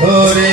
Hare